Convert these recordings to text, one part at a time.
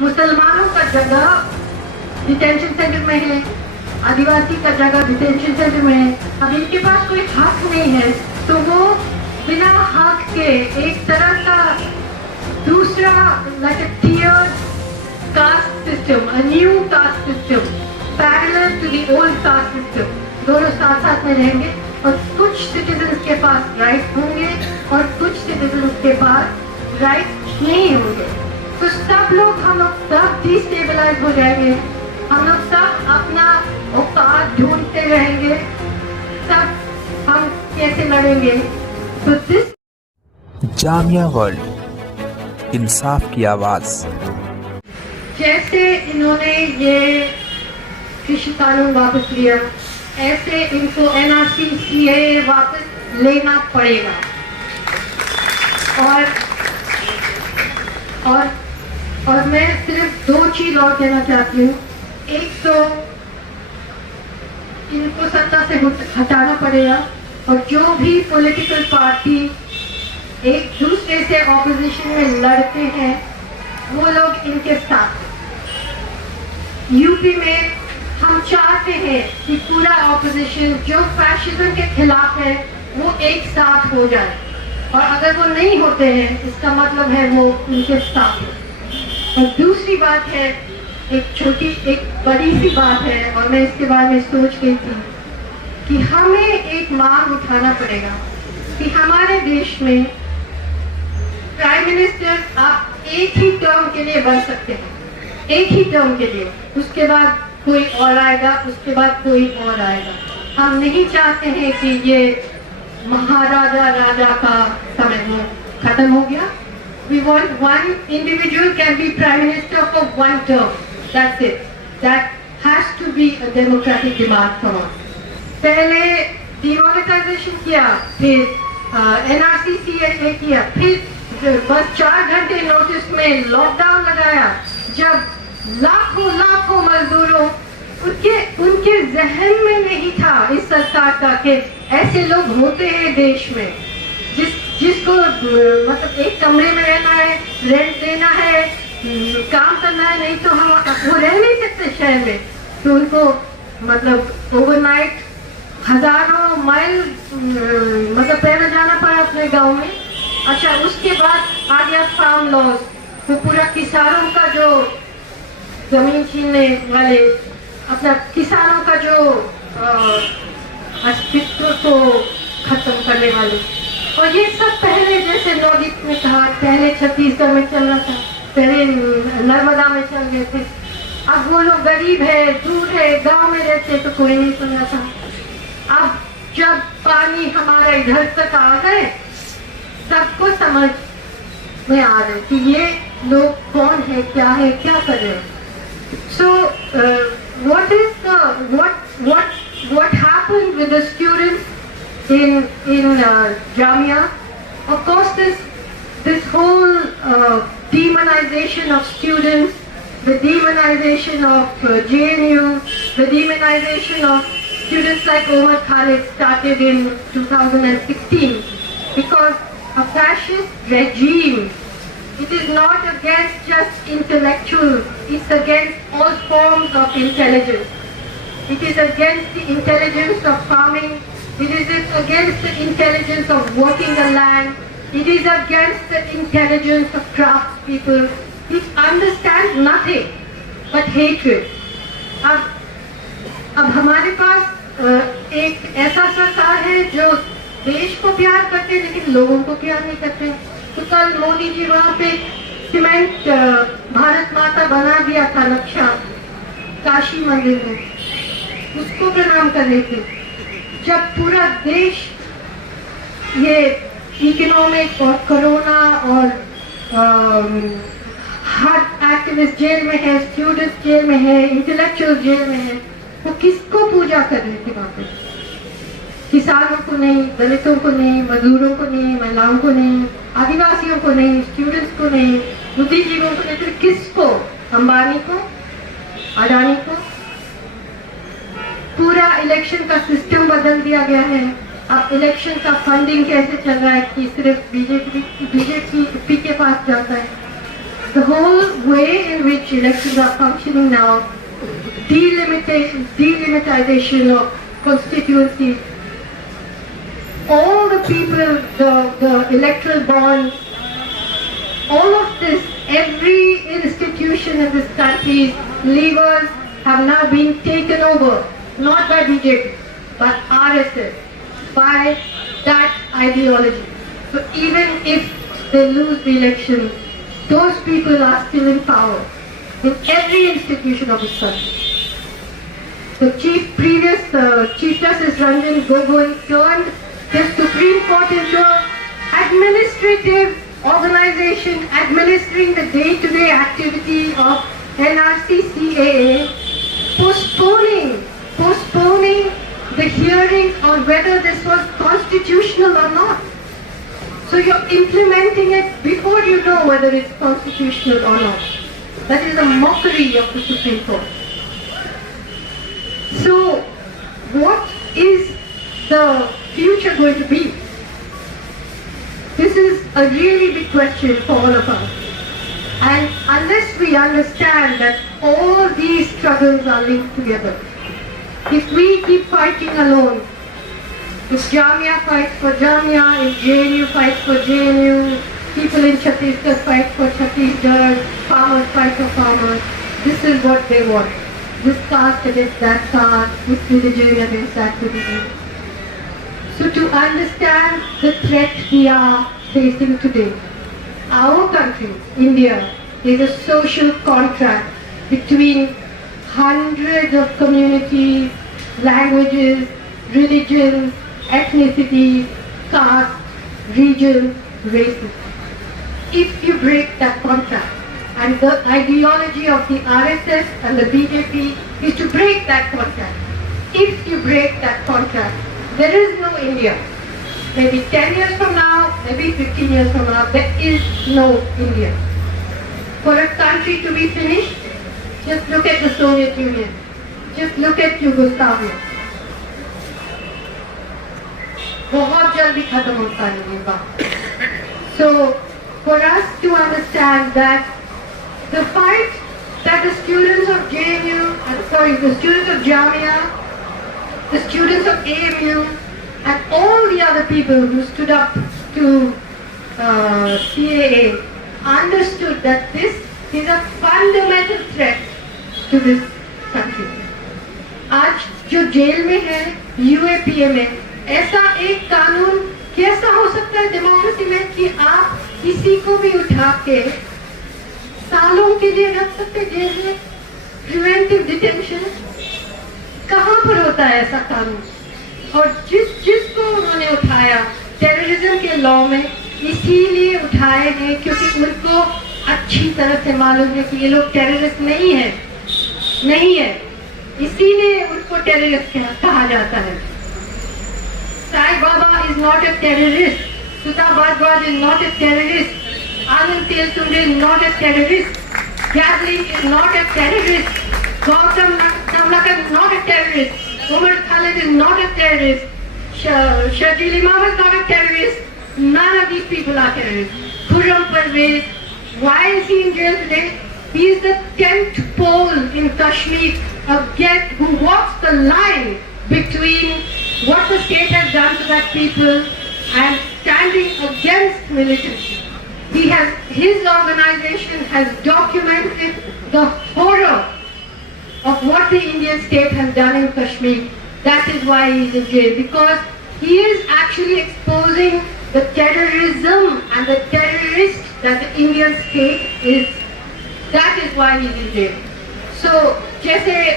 मुसलमानों का जगह डिटेंशन सेंटर में है, आदिवासी का जगह डिटेंशन सेंटर में है। अब इनके पास कोई हक नहीं है तो वो बिना हक के एक तरह का दूसरा like a tiered caste system, a new caste system, parallel to the old caste system, दोनों साथ साथ में रहेंगे और कुछ सिटीजन्स के पास राइट होंगे और कुछ सिटीजन्स के पास राइट नहीं होंगे। तो सब लोग हम लोग सब डिस्टेबलाइज हो जाएंगे, हम लोग सब अपना औकात ढूंढते रहेंगे, सब हम कैसे लड़ेंगे। तो दिस जामिया वर्ल्ड, इंसाफ की आवाज। जैसे इन्होंने ये कृषि कानून वापस लिया, ऐसे इनको एनआरसी सीएए वापस लेना पड़ेगा। और मैं सिर्फ दो चीज और कहना चाहती हूँ। एक तो इनको सत्ता से हटाना पड़ेगा और जो भी पॉलिटिकल पार्टी एक दूसरे से ऑपोजिशन में लड़ते हैं वो लोग इनके साथ। यूपी में हम चाहते हैं कि पूरा ऑपोजिशन जो फैशिज्म के खिलाफ है वो एक साथ हो जाए, और अगर वो नहीं होते हैं इसका मतलब है वो उनके साथ है। और दूसरी बात है, एक बड़ी सी बात है और मैं इसके बारे में सोच रही थी कि हमें एक मांग उठाना पड़ेगा कि हमारे देश में प्राइम मिनिस्टर आप एक ही टर्म के लिए बन सकते हैं, एक ही टर्म के लिए, उसके बाद कोई और आएगा, उसके बाद कोई और आएगा। हम नहीं चाहते हैं कि ये महाराजा राजा का समय हो खत्म हो गया। We want one individual can be prime minister for one term. That's it. That has to be a democratic demand from us. पहले डिमोनेटाइजेशन किया, फिर एनआरसी सीएए किया, फिर बस 4 घंटे नोटिस में लॉकडाउन लगाया, जब लाखों मजदूरों उनके जहन में नहीं था इस सरकार का कि ऐसे लोग होते हैं देश में, जिसको मतलब एक कमरे में रहना है, रेंट देना है, काम करना है, नहीं तो हम वो रह नहीं सकते शहर में। तो उनको मतलब ओवरनाइट हजारों माइल मतलब पैदल जाना पड़ा अपने गांव में। अच्छा, उसके बाद आ गया फार्म लॉज, वो पूरा किसानों का जो जमीन छीनने वाले, अपना किसानों का जो अस्तित्व को खत्म करने वाले। और ये सब पहले जैसे नवदीप ने कहा, पहले छत्तीसगढ़ में चल रहा था, पहले नर्मदा में चल गए थे। अब वो लोग गरीब है, दूर है, गांव में रहते तो कोई नहीं सुन रहा था। अब जब पानी हमारा इधर तक आ गए, सबको समझ में आ रहे कि ये लोग कौन है, क्या कर रहे हैं। So what happened with the students in Jamia? Of course, this whole demonization of students, the demonization of JNU, the demonization of students like Omar Khalid started in 2016 because a fascist regime. It is not against just intellectuals, it's against all forms of intelligence. It is against the intelligence of farming, it is against the intelligence of working the land, it is against the intelligence of craftspeople. It understands nothing but hatred. अब हमारे पास एक ऐसा सरकार है जो देश को प्यार करते लेकिन लोगों को प्यार नहीं करते। तो कल मोदी जी वहाँ पे सीमेंट भारत माता बना दिया था नक्शा काशी मंदिर में, उसको प्रणाम कर रहे थे, जब पूरा देश ये इकोनॉमिक और कोरोना और हार्ट एक्टिविस्ट जेल में है, स्टूडेंट जेल में है, इंटेलेक्चुअल जेल में है, वो किसको पूजा कर रहे थे वहाँ पे? किसानों को नहीं, दलितों को नहीं, मजदूरों को नहीं, महिलाओं को नहीं, आदिवासियों को नहीं, स्टूडेंट्स को नहीं, बुद्धिजीवियों को नहीं, फिर किसको? अंबानी को, अडानी को। पूरा इलेक्शन का सिस्टम बदल दिया गया है। अब इलेक्शन का फंडिंग कैसे चल रहा है कि सिर्फ बीजेपी के पास जाता है। The whole way in which elections are functioning now, delimitization of constituencies, all the people, the electoral bond, all of this, every institution in this country's levers have now been taken over, not by BJP, but RSS, by that ideology. So even if they lose the election, those people are still in power in every institution of this country. The previous Chief Justice Ranjan Gogoi turned the Supreme Court into an administrative organization administering the day-to-day activity of NRC CAA, postponing the hearing on whether this was constitutional or not. So you're implementing it before you know whether it's constitutional or not. That is a mockery of the Supreme Court. So what is the future going to be? This is a really big question for all of us. And unless we understand that all these struggles are linked together, if we keep fighting alone, if Jamia fights for Jamia, if JNU fights for JNU, people in Chhattisgarh fight for Chhattisgarh, farmers fight for farmers, this is what they want. This caste against that caste, this religion against that religion. So to understand the threat we are facing today, our country, India, is a social contract between hundreds of communities, languages, religions, ethnicities, castes, regions, races. If you break that contract, and the ideology of the RSS and the BJP is to break that contract. If you break that contract, there is no India. Maybe 10 years from now, maybe 15 years from now, there is no India. For a country to be finished, just look at the Soviet Union. Just look at Yugoslavia. बहुत जल्दी खत्म होता है ये बात. So, for us to understand that the fight that the students of JNU, the students of Jamia, the students of AMU, and all the other people who stood up to CAA understood that this is a fundamental threat to this country. आज जो jail में है UAPA में, ऐसा एक कानून कैसा हो सकता है डेमोक्रेसी में कि आप किसी को भी उठा के सालों के लिए रख सकते जेल में? प्रिवेंटिव डिटेंशन कहाँ पर होता है ऐसा कानून? और जिसको उन्होंने उठाया टेररिज्म के लॉ में इसीलिए उठाए हैं क्योंकि उनको अच्छी तरह से मालूम है कि ये लोग टेररिस्ट नहीं है, इसीलिए उनको टेररिस्ट कहा जाता है. Sai Baba is not a terrorist, Sudha Bharadwaj is not a terrorist, Anand Teltumbde is not a terrorist. Gathling is not a terrorist. Gautam Navlakar is not a terrorist. Umar Khalid is not a terrorist. Shajil Imam is not a terrorist. None of these people are terrorists. Khurram Parvez, why is he in jail today? He is the 10th pole in Kashmir who walks the line between what the state has done to that people and standing against militancy. His organization has documented the horror of what the Indian state has done in Kashmir. That is why he is in jail, because he is actually exposing the terrorism and the terrorists that the Indian state is. That is why he is in jail. So, जैसे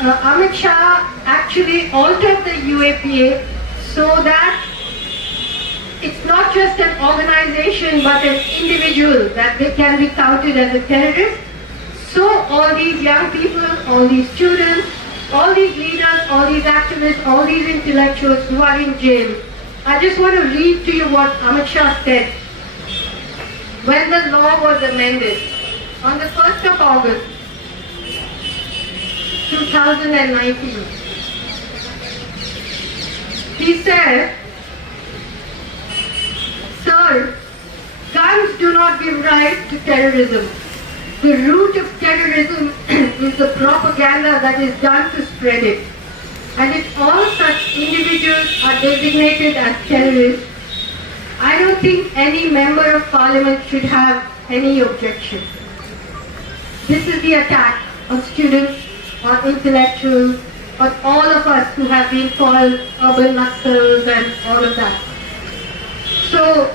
Amit Shah actually altered the UAPA so that it's not just an organization but an individual that they can be counted as a terrorist. So all these young people, all these students, all these leaders, all these activists, all these intellectuals who are in jail, I just want to read to you what Amit Shah said when the law was amended on the 1st of August 2019. He said, "Sir, guns do not give rise to terrorism. The root of terrorism is the propaganda that is done to spread it. And if all such individuals are designated as terrorists, I don't think any member of parliament should have any objection. This is the attack on students, on intellectuals, on all of us who have been called urban Naxals and all of that. So